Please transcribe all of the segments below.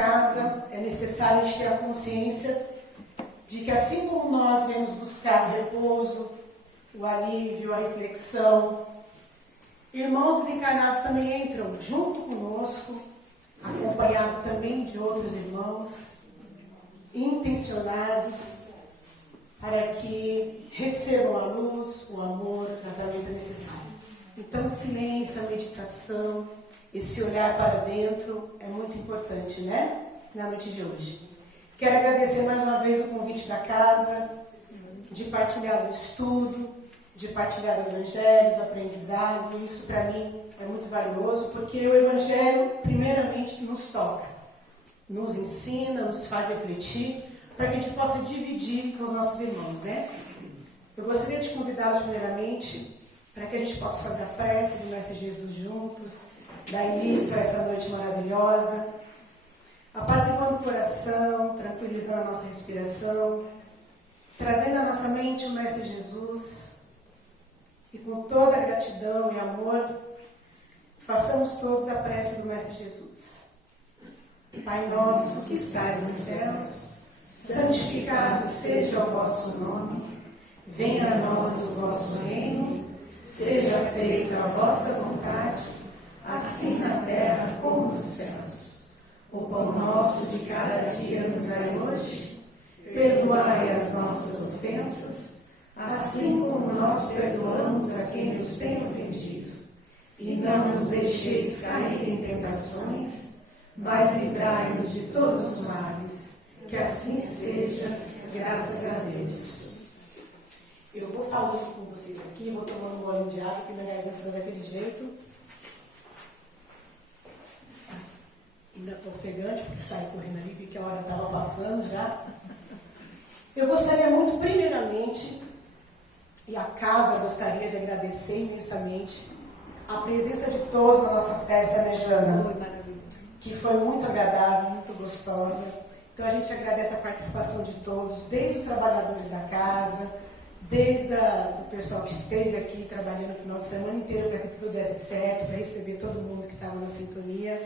casa, é necessário a gente ter a consciência de que assim como nós viemos buscar o repouso, o alívio, a reflexão, irmãos desencarnados também entram junto conosco, acompanhado também de outros irmãos, intencionados para que recebam a luz, o amor, o tratamento necessário. Então, o silêncio, a meditação, esse olhar para dentro é muito importante, né? Na noite de hoje. Quero agradecer mais uma vez o convite da casa, de partilhar do estudo, de partilhar do Evangelho, do aprendizado. Isso para mim é muito valioso, porque o Evangelho, primeiramente, nos toca, nos ensina, nos faz refletir, para que a gente possa dividir com os nossos irmãos, né? Eu gostaria de convidá-los primeiramente para que a gente possa fazer a prece do Mestre Jesus juntos, dar início a essa noite maravilhosa, apaziguando o coração, tranquilizando a nossa respiração, trazendo à nossa mente o Mestre Jesus, e com toda a gratidão e amor, façamos todos a prece do Mestre Jesus. Pai nosso que estais nos céus, santificado seja o vosso nome, venha a nós o vosso reino, seja feita a vossa vontade, assim na terra como nos céus. O pão nosso de cada dia nos dai hoje, perdoai as nossas ofensas, assim como nós perdoamos a quem nos tem ofendido. E não nos deixeis cair em tentações, mas livrai-nos de todos os males. Que assim seja, graças a Deus. Eu vou falando com vocês aqui, vou tomando um gole de água, que minha garganta está daquele jeito. Ainda estou ofegante, porque saí correndo ali, porque a hora estava passando já. Eu gostaria muito, primeiramente, e a casa gostaria de agradecer imensamente a presença de todos na nossa festa, né, Joana? Foi maravilhoso. Que foi muito agradável, muito gostosa. Então a gente agradece a participação de todos, desde os trabalhadores da casa, desde o pessoal que esteve aqui trabalhando o final de semana inteiro para que tudo desse certo, para receber todo mundo que estava na sintonia.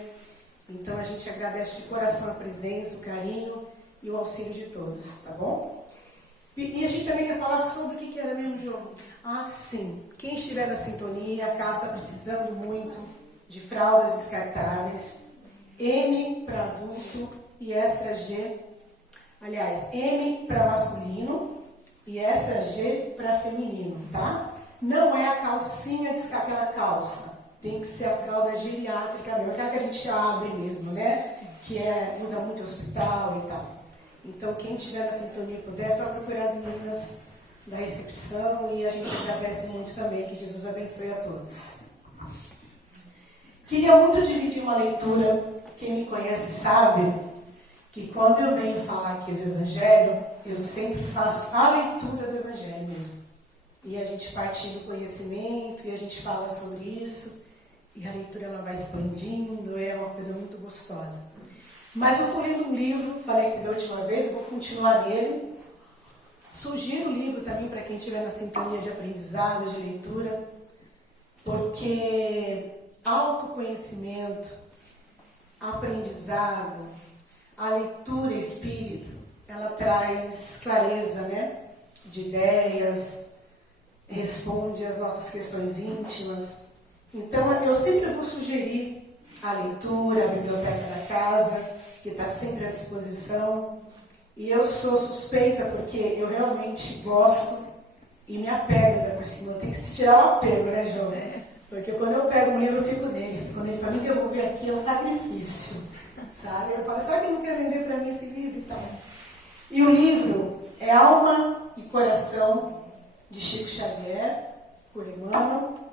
Então a gente agradece de coração a presença, o carinho e o auxílio de todos, tá bom? E a gente também quer falar sobre o que era mesmo, João? Ah, sim. Quem estiver na sintonia, a casa está precisando muito de fraldas descartáveis, M para adulto e extra G, aliás, M para masculino e extra G para feminino, tá? Não é a calcinha, aquela calça. Tem que ser a fralda geriátrica mesmo, aquela que a gente abre mesmo, né? Que usa muito hospital e tal. Então, quem estiver na sintonia e puder, é só procurar as meninas da recepção e a gente agradece muito também. Que Jesus abençoe a todos. Queria muito dividir uma leitura. Quem me conhece sabe que quando eu venho falar aqui do Evangelho, eu sempre faço a leitura do Evangelho mesmo. E a gente partilha o conhecimento e a gente fala sobre isso. E a leitura ela vai expandindo, é uma coisa muito gostosa. Mas eu estou lendo um livro, falei que da última vez, eu vou continuar nele. Sugiro o livro também para quem estiver na sintonia de aprendizado, de leitura, porque autoconhecimento, aprendizado, a leitura espírito, ela traz clareza, né? De ideias, responde às nossas questões íntimas. Então, eu sempre vou sugerir a leitura, a biblioteca da casa, que está sempre à disposição. E eu sou suspeita porque eu realmente gosto e me apego ainda por cima. Eu tenho que tirar o apego, né, João? Porque quando eu pego um livro, eu fico nele. Quando ele para me devolver aqui é um sacrifício, sabe? Eu falo, será que ele não quer vender para mim esse livro e tal? E o livro é Alma e Coração, de Chico Xavier, por Emmanuel.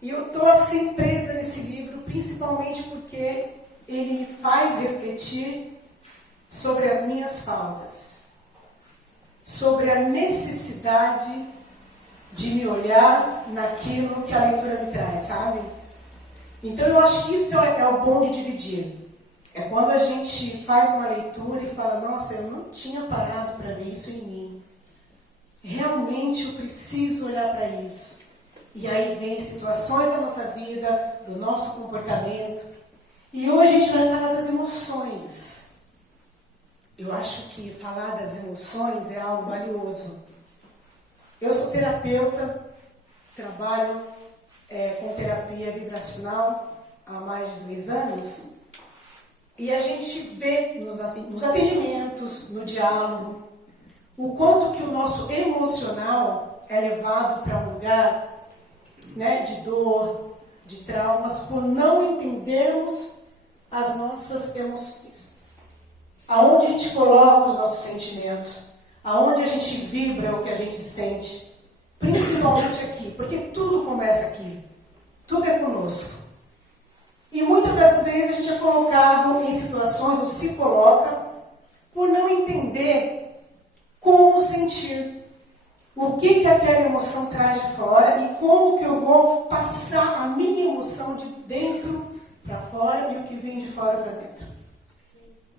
E eu estou assim presa nesse livro, principalmente porque ele me faz refletir sobre as minhas faltas, sobre a necessidade de me olhar naquilo que a leitura me traz, sabe? Então eu acho que isso é o bom de dividir. É quando a gente faz uma leitura e fala, nossa, eu não tinha parado para ver isso em mim. Realmente eu preciso olhar para isso. E aí vem situações da nossa vida, do nosso comportamento. E hoje a gente vai falar das emoções. eu acho que falar das emoções é algo valioso. Eu sou terapeuta, trabalho com terapia vibracional há mais de 2 anos, e a gente vê nos atendimentos, no diálogo, o quanto que o nosso emocional é levado para um lugar, né, de dor, de traumas, por não entendermos as nossas emoções. Aonde a gente coloca os nossos sentimentos, aonde a gente vibra o que a gente sente, principalmente aqui, porque tudo começa aqui, tudo é conosco. E muitas das vezes a gente é colocado em situações, ou se coloca, por não entender como sentir, o que aquela emoção traz de fora e como que eu vou passar a minha emoção de dentro para fora e o que vem de fora para dentro.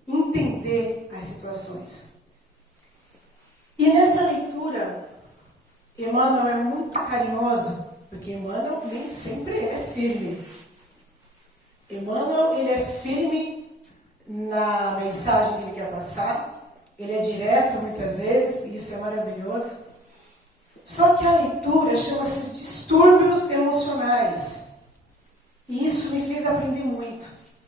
Entender as situações. E nessa leitura, Emmanuel é muito carinhoso, porque Emmanuel nem sempre é firme. Emmanuel, ele é firme na mensagem que ele quer passar, ele é direto muitas vezes, e isso é maravilhoso. Só que a leitura chama-se distúrbios emocionais. E isso me fez aprender muito.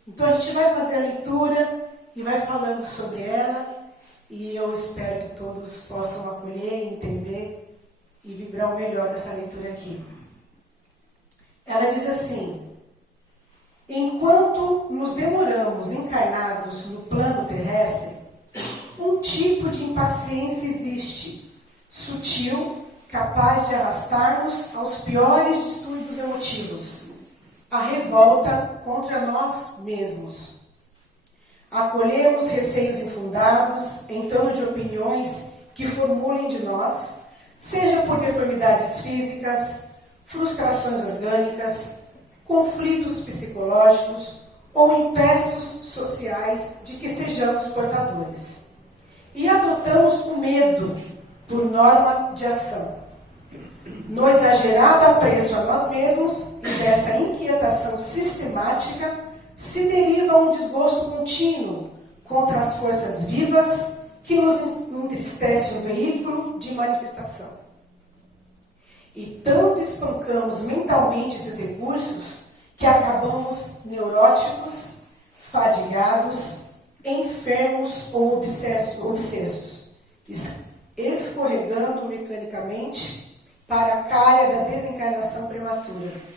Então a gente vai fazer a leitura e vai falando sobre ela, e eu espero que todos possam acolher, entender e vibrar o melhor dessa leitura aqui. Ela diz assim: enquanto nos demoramos encarnados no plano terrestre, um tipo de impaciência existe, sutil, capaz de arrastar-nos aos piores distúrbios emotivos, a revolta contra nós mesmos. Acolhemos receios infundados em torno de opiniões que formulem de nós, seja por deformidades físicas, frustrações orgânicas, conflitos psicológicos ou empeços sociais de que sejamos portadores. E adotamos o medo por norma de ação. No exagerado apreço a nós mesmos e dessa inquietação sistemática se deriva um desgosto contínuo contra as forças vivas que nos entristecem o veículo de manifestação. E tanto espancamos mentalmente esses recursos que acabamos neuróticos, fadigados, enfermos ou obsessos, escorregando mecanicamente para a calha da desencarnação prematura.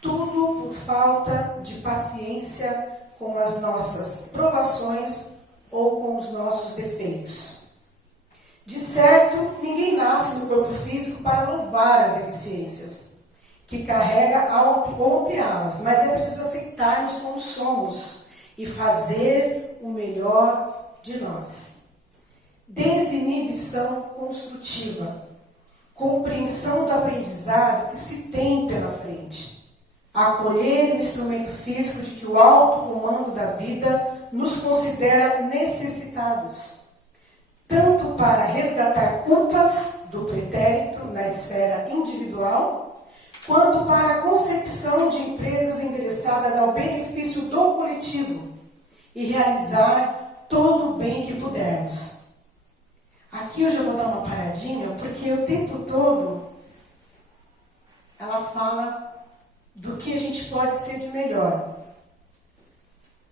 Tudo por falta de paciência com as nossas provações ou com os nossos defeitos. De certo, ninguém nasce no corpo físico para louvar as deficiências que carrega ou ampliá-las, mas é preciso aceitarmos como somos e fazer o melhor de nós. Desinibição construtiva, compreensão do aprendizado que se tem pela frente, acolher o instrumento físico de que o alto comando da vida nos considera necessitados, tanto para resgatar culpas do pretérito na esfera individual, quanto para a concepção de empresas endereçadas ao benefício do coletivo e realizar todo o bem que pudermos. Aqui eu já vou dar uma paradinha, porque o tempo todo ela fala do que a gente pode ser de melhor,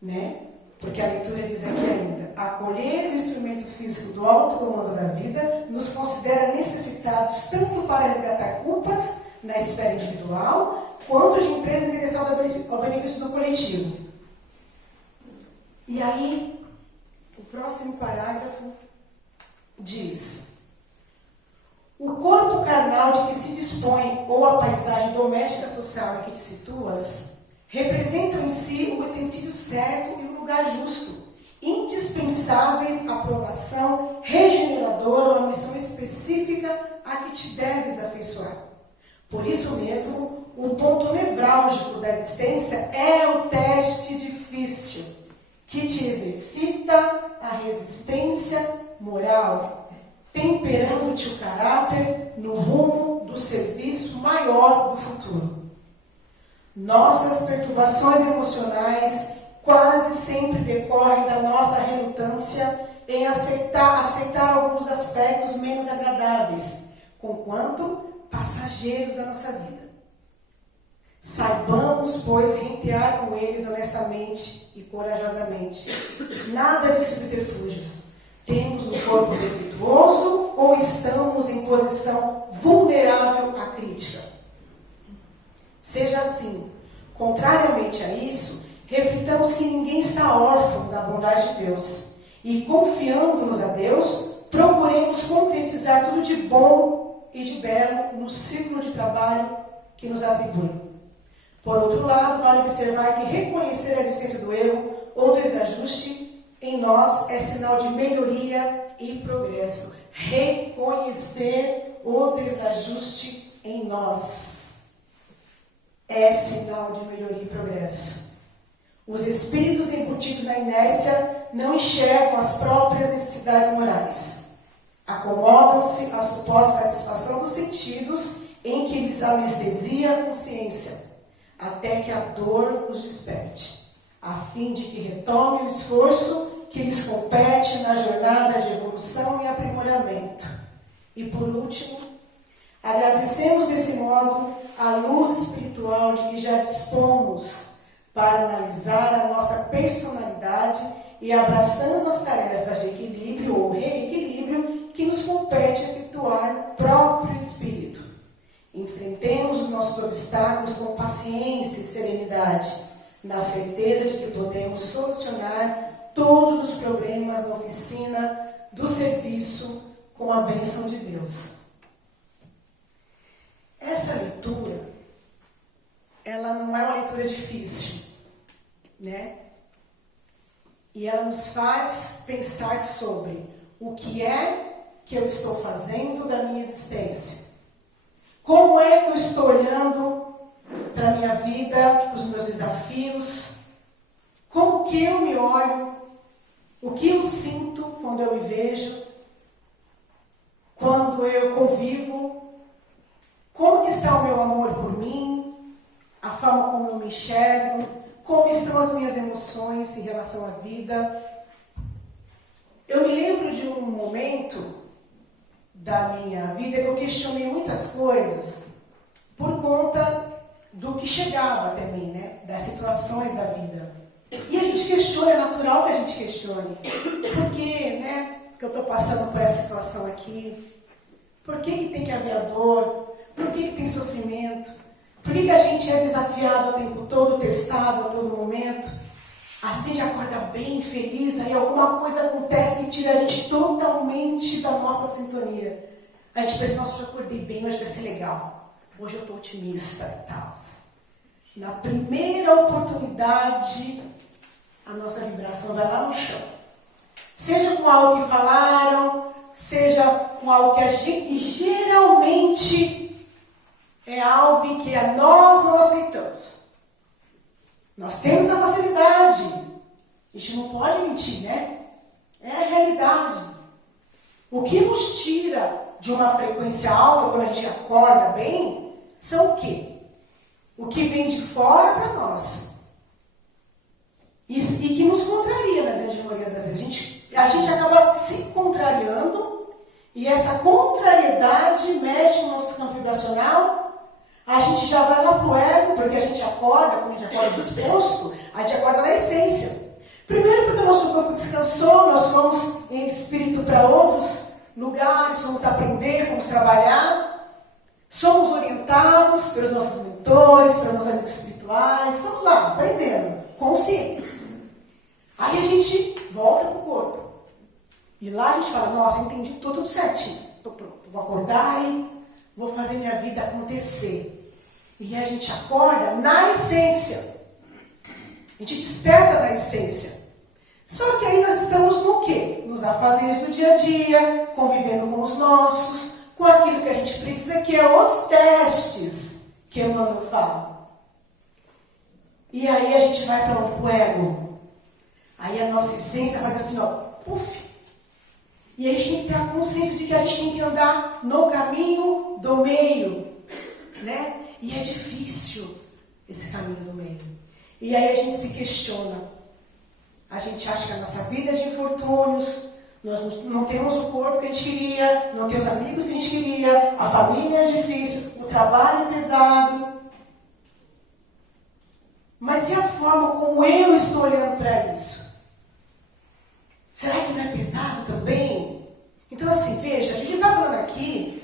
né? Porque a leitura diz aqui ainda: acolher o instrumento físico do alto comando da vida nos considera necessitados tanto para resgatar culpas na esfera individual, quanto de empresa interessada ao benefício do coletivo. E aí, o próximo parágrafo diz: o corpo carnal de que se dispõe, ou a paisagem doméstica social em que te situas, representam em si o utensílio certo e o lugar justo, indispensáveis à aprovação regeneradora ou à missão específica a que te deves afeiçoar. Por isso mesmo, um ponto nevrálgico da existência é o teste difícil, que te exercita a resistência moral, temperando-te o caráter no rumo do serviço maior do futuro. Nossas perturbações emocionais quase sempre decorrem da nossa relutância relutância em aceitar alguns aspectos menos agradáveis, conquanto passageiros da nossa vida. Saibamos, pois, rentear com eles honestamente e corajosamente. Nada de subterfúgios. Temos um corpo defeituoso ou estamos em posição vulnerável à crítica? Seja assim. Contrariamente a isso, reflitamos que ninguém está órfão da bondade de Deus. E, confiando-nos a Deus, procuremos concretizar tudo de bom e de belo no círculo de trabalho que nos atribui. Por outro lado, vale observar que reconhecer a existência do erro ou desajuste em nós é sinal de melhoria e progresso. Reconhecer o desajuste em nós é sinal de melhoria e progresso. Os espíritos embutidos na inércia não enxergam as próprias necessidades morais. Acomodam-se à suposta satisfação dos sentidos em que lhes anestesia a consciência, até que a dor os desperte, a fim de que retomem o esforço que lhes compete na jornada de evolução e aprimoramento. E por último, agradecemos desse modo a luz espiritual de que já dispomos para analisar a nossa personalidade e abraçando as tarefas de equilíbrio ou reequilíbrio que nos compete efetuar no próprio espírito. Enfrentemos os nossos obstáculos com paciência e serenidade, na certeza de que podemos solucionar todos os problemas na oficina do serviço com a bênção de Deus. Essa leitura, ela não é uma leitura difícil, né? E ela nos faz pensar sobre o que é que eu estou fazendo da minha existência. Como é que eu estou olhando para a minha vida, para os meus desafios? Como que eu me olho? O que eu sinto quando eu me vejo? Quando eu convivo? Como que está o meu amor por mim? A forma como eu me enxergo? Como estão as minhas emoções em relação à vida? Eu me lembro de um momento da minha vida que eu questionei muitas coisas por conta do que chegava até mim, né? Das situações da vida. E a gente questiona, é natural que a gente questione. Por que, né? Que eu estou passando por essa situação aqui? Por que tem que haver a dor? Por que tem sofrimento? Por que a gente é desafiado o tempo todo, testado a todo momento? Assim a gente acorda bem, feliz, aí alguma coisa acontece que tira a gente totalmente da nossa sintonia. A gente pensa, nossa, eu acordei bem, hoje vai ser legal. Hoje eu estou otimista e tal. Na primeira oportunidade, a nossa vibração vai lá no chão. Seja com algo que falaram, seja com algo que a gente geralmente é algo que nós não aceitamos. Nós temos a facilidade. A gente não pode mentir, né? É a realidade. O que nos tira de uma frequência alta quando a gente acorda bem são o quê? O que vem de fora para nós. E que nos contraria, na grande maioria das vezes. A gente acaba se contrariando e essa contrariedade mexe no nosso campo vibracional. A gente já vai lá pro ego, porque a gente acorda, quando a gente acorda disposto, a gente acorda na essência. Primeiro porque o nosso corpo descansou, nós fomos em espírito para outros lugares, fomos aprender, fomos trabalhar, somos orientados pelos nossos mentores, pelos nossos amigos espirituais, estamos lá, aprendendo, conscientes. Aí a gente volta pro corpo. E lá a gente fala, nossa, entendi tudo certinho, estou pronto, vou acordar e vou fazer minha vida acontecer. E a gente acorda na essência. A gente desperta na essência. Só que aí nós estamos no quê? Nos afazeres do dia a dia, convivendo com os nossos, com aquilo que a gente precisa, que é os testes que Emmanuel fala. E aí a gente vai para onde? Para o ego. Aí a nossa essência vai assim, ó, puf. E aí a gente tem que ter a consciência de que a gente tem que andar no caminho do meio, né? E é difícil esse caminho do meio. E aí a gente se questiona. A gente acha que a nossa vida é de infortúnios, nós não temos o corpo que a gente queria, não temos os amigos que a gente queria, a família é difícil, o trabalho é pesado. Mas e a forma como eu estou olhando para isso? Será que não é pesado também? Então assim, veja, a gente está falando aqui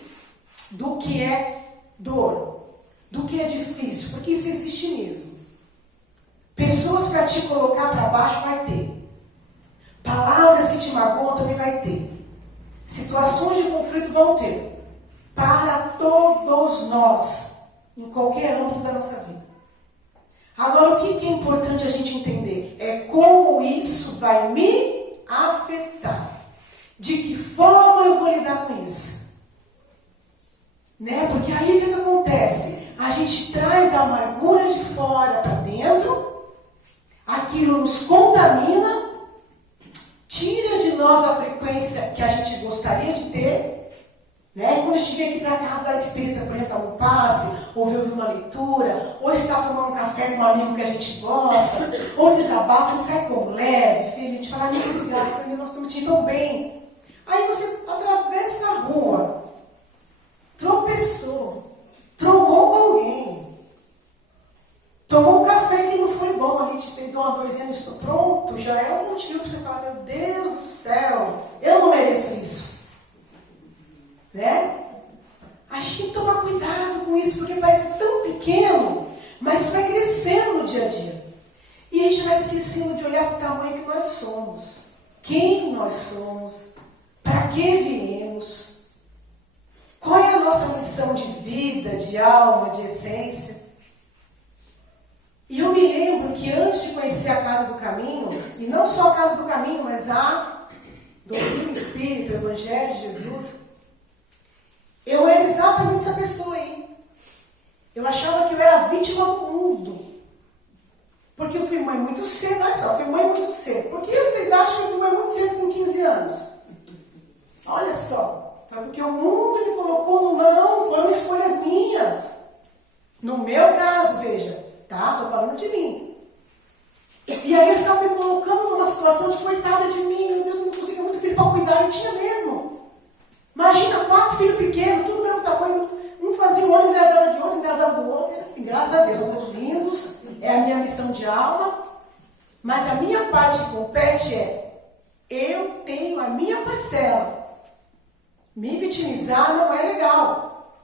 do que é dor, do que é difícil, porque isso existe mesmo. Pessoas para te colocar para baixo vai ter. Palavras que te magoam também vai ter. Situações de conflito vão ter. Para todos nós, em qualquer âmbito da nossa vida. Agora, o que é importante a gente entender? É como isso vai me afetar. De que forma eu vou lidar com isso? Né? Porque aí o que acontece? A gente traz a amargura de fora para dentro, aquilo nos contamina, tira de nós a frequência que a gente gostaria de ter. Né? Quando a gente vem aqui para a casa da espírita, por exemplo, um passe, ou ouvir uma leitura, ou está tomando um café com um amigo que a gente gosta, ou desabafa, a gente sai como leve, feliz, a gente fala, muito obrigado, nós estamos me sentindo bem. Aí você atravessa a rua, tropeçou, trombou com alguém, tomou um café que não foi bom ali, te fez uma dorzinha, estou pronto, já é um motivo para você falar, meu Deus do céu, eu não mereço isso. Né? A gente tem que tomar cuidado com isso, porque parece tão pequeno, mas isso vai crescendo no dia a dia. E a gente vai esquecendo de olhar para o tamanho que nós somos, quem nós somos, para que viemos, qual é a nossa missão de vida, de alma, de essência. E eu me lembro que antes de conhecer a Casa do Caminho, e não só a Casa do Caminho, mas a doutrina espírita, o Evangelho de Jesus, eu era exatamente essa pessoa aí. Eu achava que eu era vítima do mundo. Porque eu fui mãe muito cedo, olha só, eu fui mãe muito cedo. Por que vocês acham que eu fui mãe muito cedo com 15 anos? Olha só, foi porque o mundo me colocou no não, foram escolhas minhas. No meu caso, veja, tá? Tô falando de mim. E aí eu ficava me colocando numa situação de coitada de mim, meu Deus, eu não conseguia muito filho para cuidar, eu tinha mesmo. Imagina 4 filhos pequenos, tudo do mesmo tamanho, um fazia um olho engravidava de outro, engravidava do outro, assim, graças a Deus, todos lindos, é a minha missão de alma, mas a minha parte que compete é, eu tenho a minha parcela. Me vitimizar não é legal.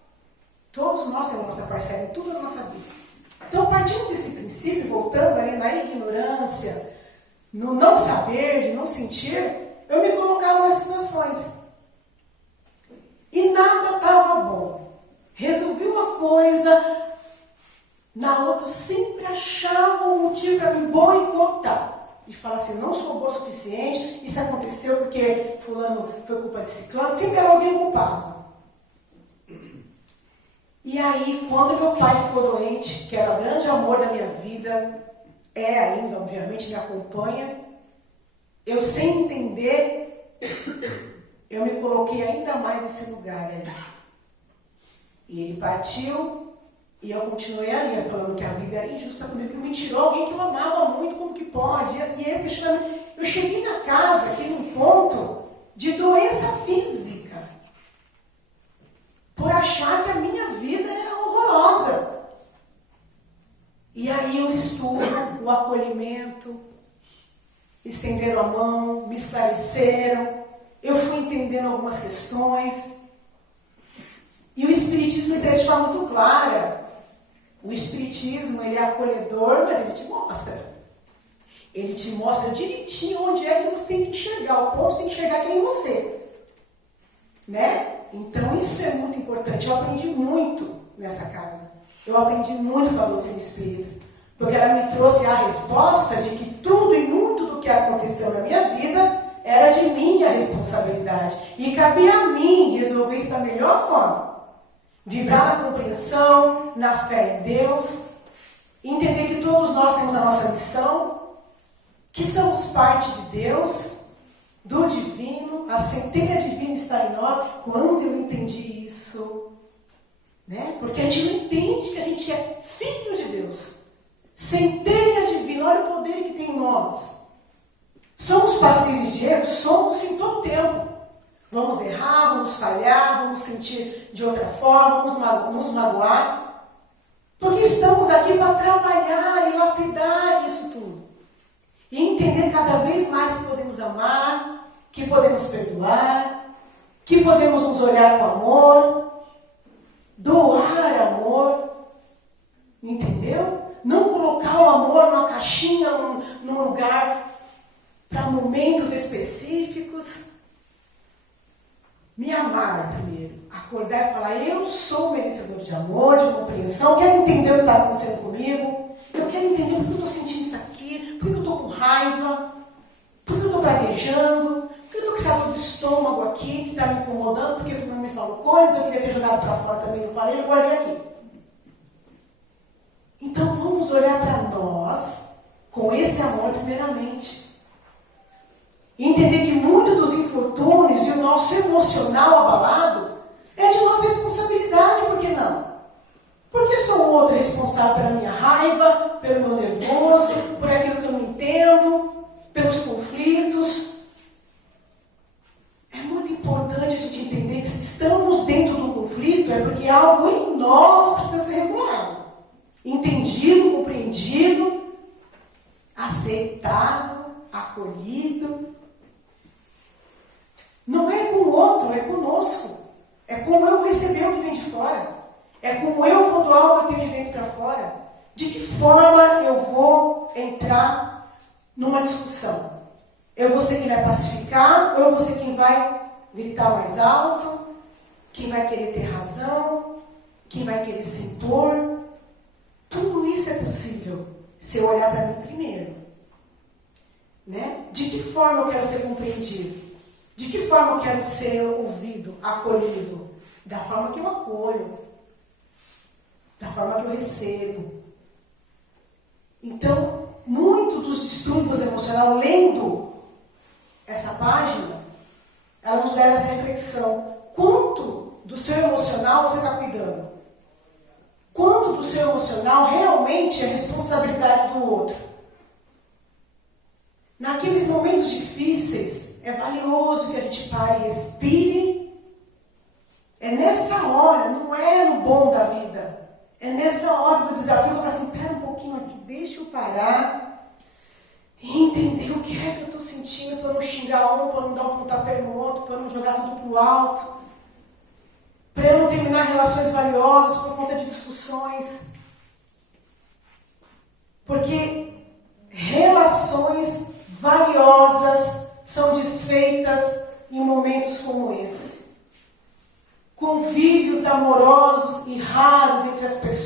Todos nós temos a nossa parcela em tudo na nossa vida. Então, partindo desse princípio, voltando ali na ignorância, no não saber, de não sentir, eu me colocava nas situações. E nada estava bom. Resolvi uma coisa, na outra sempre achava um motivo para me boicotar. E falar assim, não sou boa o suficiente, isso aconteceu porque fulano foi culpa de ciclano, sempre era alguém culpado. E aí, quando meu pai ficou doente, que era o grande amor da minha vida, é ainda, obviamente, me acompanha, eu sem entender, eu me coloquei ainda mais nesse lugar ali. E ele partiu, e eu continuei ali, falando que a vida era injusta comigo, que me tirou alguém que eu amava muito, como que pode? E aí eu cheguei na casa, aqui num ponto de doença física, por achar que a minha vida era horrorosa. E aí o estudo, o acolhimento, estenderam a mão, me esclareceram, eu fui entendendo algumas questões. E o Espiritismo me deixa de forma muito clara. O Espiritismo, ele é acolhedor, mas ele te mostra. Ele te mostra direitinho onde é que você tem que enxergar. O ponto você tem que enxergar que é em você. Né? Então isso é muito importante. Eu aprendi muito nessa casa. Eu aprendi muito com a doutrina espírita. Porque ela me trouxe a resposta de que tudo e muito do que aconteceu na minha vida era de minha responsabilidade. E cabia a mim resolver isso da melhor forma. Vibrar na compreensão, na fé em Deus. Entender que todos nós temos a nossa missão. Que somos parte de Deus, do divino. A centelha divina está em nós. Quando eu entendi isso, né? Porque a gente não entende que a gente é filho de Deus. Centelha divina, olha o poder que tem em nós. Somos passíveis de erro? Somos sim todo o tempo. Vamos errar, vamos falhar, vamos sentir de outra forma, vamos nos magoar. Porque estamos aqui para trabalhar e lapidar isso tudo. E entender cada vez mais que podemos amar, que podemos perdoar, que podemos nos olhar com amor, doar amor. Entendeu? Não colocar o amor numa caixinha, num lugar para momentos específicos. Me amar primeiro. Acordar e falar, eu sou merecedor de amor, de compreensão, quero entender o que está acontecendo comigo, eu quero entender por que eu estou sentindo isso aqui, por que eu estou com raiva, por que eu estou praguejando, por que eu estou com essa dor de estômago aqui que está me incomodando, porque o fulano me falou coisa, eu queria ter jogado para fora também, não falei, eu guardei aqui. Então vamos olhar para nós com esse amor primeiramente. E entender que muito dos infortúnios e o nosso emocional abalado é de nossa responsabilidade, por que não? Porque sou o outro responsável pela minha raiva, pelo meu nervoso, por aquilo que eu não entendo, pelos conflitos. É muito importante a gente entender que se estamos dentro do conflito é porque algo em nós precisa ser regulado. Entendido, compreendido, aceitado, acolhido. Não é com o outro, é conosco. É como eu vou receber o que vem de fora. É como eu vou doar o que eu tenho de dentro para fora. De que forma eu vou entrar numa discussão? Eu vou ser quem vai pacificar, ou eu vou ser quem vai gritar mais alto, quem vai querer ter razão, quem vai querer se impor. Tudo isso é possível se eu olhar para mim primeiro. Né? De que forma eu quero ser compreendido? De que forma eu quero ser ouvido, acolhido? Da forma que eu acolho. Da forma que eu recebo. Então, muito dos distúrbios emocionais, lendo essa página, ela nos leva a essa reflexão. Quanto do seu emocional você está cuidando? Quanto do seu emocional realmente é responsabilidade do outro? Naqueles momentos difíceis, é valioso que a gente pare e respire. É nessa hora, não é no bom da vida. É nessa hora do desafio, eu falo assim, pera um pouquinho aqui, deixa eu parar e entender o que é que eu estou sentindo, para não xingar um, para não dar um pontapé no outro, para não jogar tudo para o alto, para eu não terminar relações valiosas por conta de discussões. Porque relações valiosas são desfeitas em momentos como esse. Convívios amorosos e raros entre as pessoas